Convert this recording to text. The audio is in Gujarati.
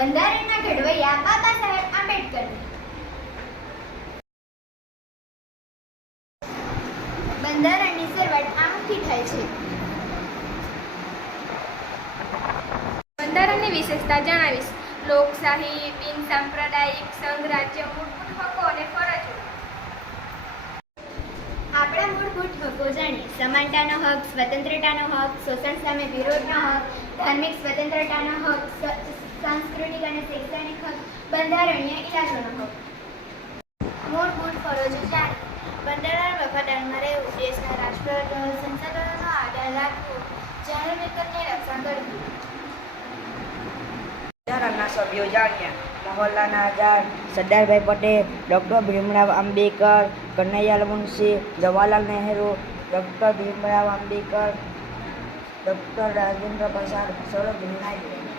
બંધારણના ઘડવૈયા બાબા સાહેબ આંબેડકર. બંધારણની શરૂઆત આમથી થાય છે. બંધારણની વિશેષતા જણાવીશ. લોકશાહી, બિનસાંપ્રદાયિક સંઘ રાજ્ય, મૂળભૂત હકો અને ફરજો. આપણા મૂળભૂત હકો જાણીએ. સમાનતાનો હક, સ્વતંત્રતાનો હક, શોષણ સામે વિરોધનો હક, ધાર્મિક સ્વતંત્રતાનો હક, સાંસ્કૃતિક અને શૈક્ષણિક હક, બંધારણીય ઇલાજોનો હક. મૂળભૂત ફરજો જાણીએ. બંધારણ વફાદારમાં રહેવું, દેશના રાષ્ટ્રધ્વજ, સંસાધનોનો આદર રાખવો, જાહેર મિલકતને રક્ષણ કરવું. બંધારણના સભ્યો જાણ્યા. Mohanlal Azad, Sardarbhai Patel, doctor Bhimrao Ambedkar, Kanaiyalal Munshi, Jawaharlal Nehru, doctor Bhimrao Ambedkar, doctor Rajendra Prasad, Sarojini Naidu.